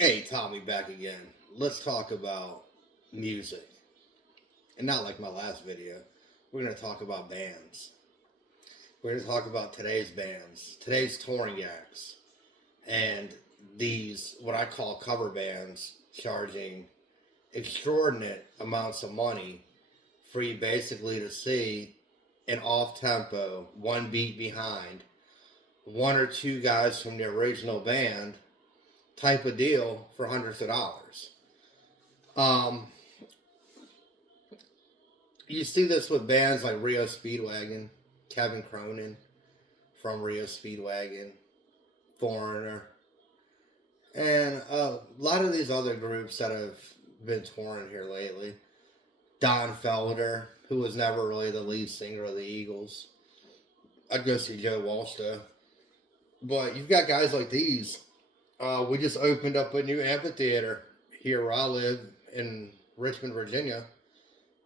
Hey, Tommy back again. Let's talk about music. And not like my last video. We're going to talk about bands. We're going to talk about today's bands, today's touring acts, and these, what I call cover bands, charging extraordinary amounts of money for you basically to see an off tempo, one beat behind, one or two guys from the original band type of deal for hundreds of dollars. Um, you see this with bands like Rio Speedwagon, Kevin Cronin from Rio Speedwagon, Foreigner, and a lot of these other groups that have been touring here lately. Don Felder, who was never really the lead singer of the Eagles. I'd go see Joe Walsh though. But you've got guys like these. We just opened up a new amphitheater here where I live in Richmond, Virginia.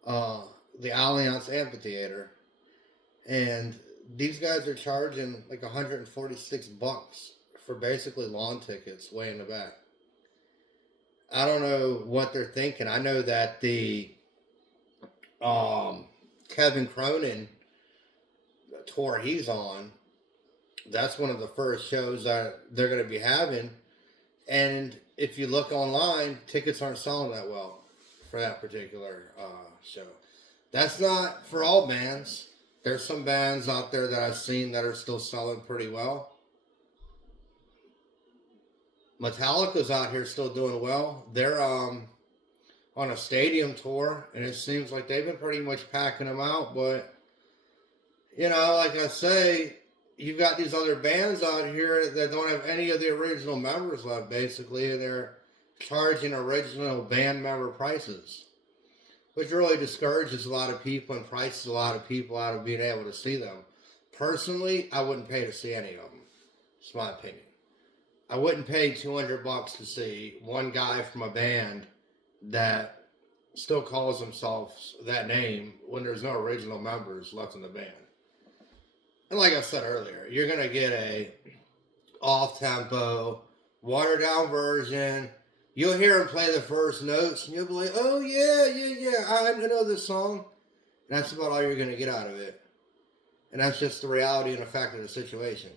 The Allianz Amphitheater, and these guys are charging like $146 for basically lawn tickets way in the back. I don't know what they're thinking. I know that the Kevin Cronin tour he's on, that's one of the first shows that they're going to be having. And if you look online, tickets aren't selling that well for that particular show. That's not for all bands. There's some bands out there that I've seen that are still selling pretty well. Metallica's out here still doing well. They're on a stadium tour, and it seems like they've been pretty much packing them out. But, like I say, you've got these other bands out here that don't have any of the original members left, basically, and they're charging original band member prices, which really discourages a lot of people and prices a lot of people out of being able to see them. Personally, I wouldn't pay to see any of them. It's my opinion. I wouldn't pay $200 to see one guy from a band that still calls themselves that name when there's no original members left in the band. And like I said earlier, you're going to get a off-tempo, watered-down version. You'll hear him play the first notes, and you'll be like, oh, yeah, I know this song. And that's about all you're going to get out of it. And that's just the reality and the fact of the situation.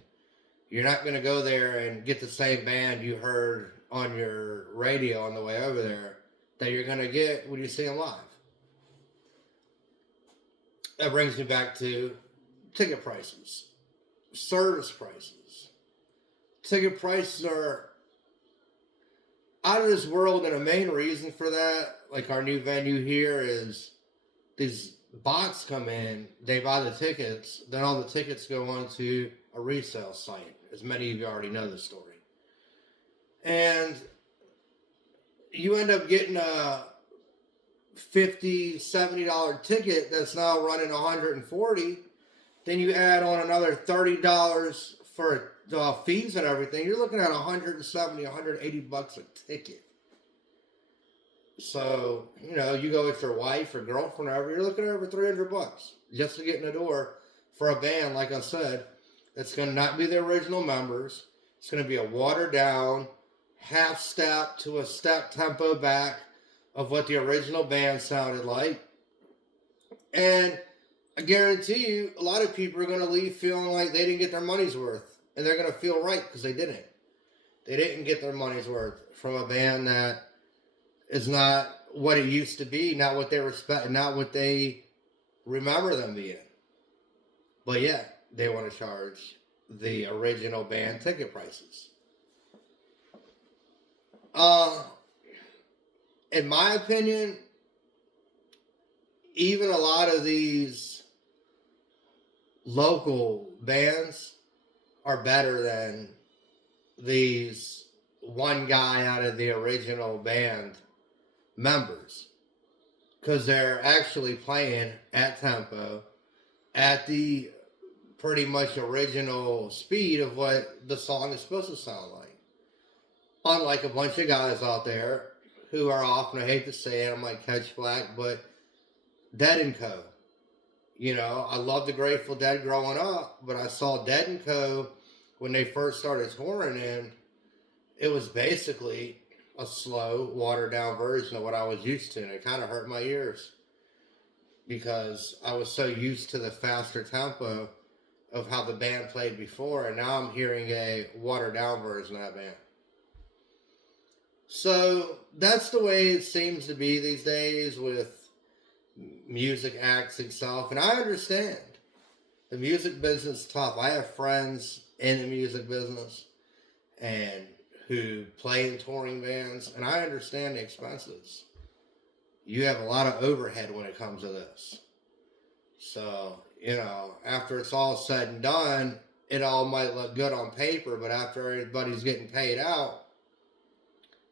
You're not going to go there and get the same band you heard on your radio on the way over there that you're going to get when you see them live. That brings me back to ticket prices, service prices. Ticket prices are out of this world, and a main reason for that, like our new venue here, is these bots come in, they buy the tickets, then all the tickets go onto a resale site, as many of you already know the story. And you end up getting a $50, $70 ticket that's now running $140. Then you add on another $30 for fees and everything. You're looking at $170, $180 a ticket. So, you go with your wife or girlfriend or whatever, you're looking at over $300 just to get in the door for a band, like I said, that's going to not be the original members. It's going to be a watered down, half step to a step tempo back of what the original band sounded like. And I guarantee you, a lot of people are going to leave feeling like they didn't get their money's worth. And they're going to feel right because they didn't. They didn't get their money's worth from a band that is not what it used to be, not what they respect, not what they remember them being. But yet, they want to charge the original band ticket prices. In my opinion, even a lot of these local bands are better than these one guy out of the original band members, because they're actually playing at tempo, at the pretty much original speed of what the song is supposed to sound like. Unlike a bunch of guys out there who are often, I hate to say it, I'm like Catch Black, but Dead & Co. I loved the Grateful Dead growing up, but I saw Dead & Co. when they first started touring, and it was basically a slow, watered down version of what I was used to, and it kind of hurt my ears because I was so used to the faster tempo of how the band played before, and now I'm hearing a watered down version of that band. So that's the way it seems to be these days with music acts itself, and I understand. The music business is tough. I have friends in the music business and who play in touring bands, and I understand the expenses. You have a lot of overhead when it comes to this. So, after it's all said and done, it all might look good on paper, but after everybody's getting paid out,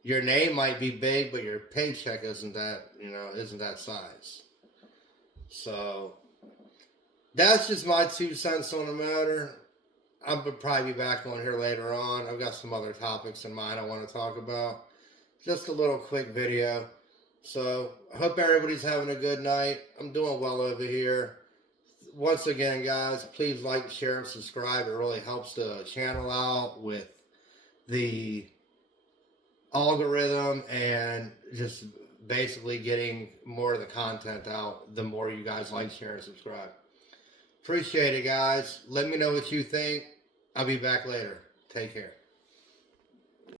your name might be big, but your paycheck isn't that size. So, that's just my 2 cents on the matter. I'm going to probably be back on here later on. I've got some other topics in mind I want to talk about. Just a little quick video. So, I hope everybody's having a good night. I'm doing well over here. Once again, guys, please like, share, and subscribe. It really helps the channel out with the algorithm and just basically getting more of the content out the more you guys like, share, and subscribe. Appreciate it, guys. Let me know what you think. I'll be back later. Take care.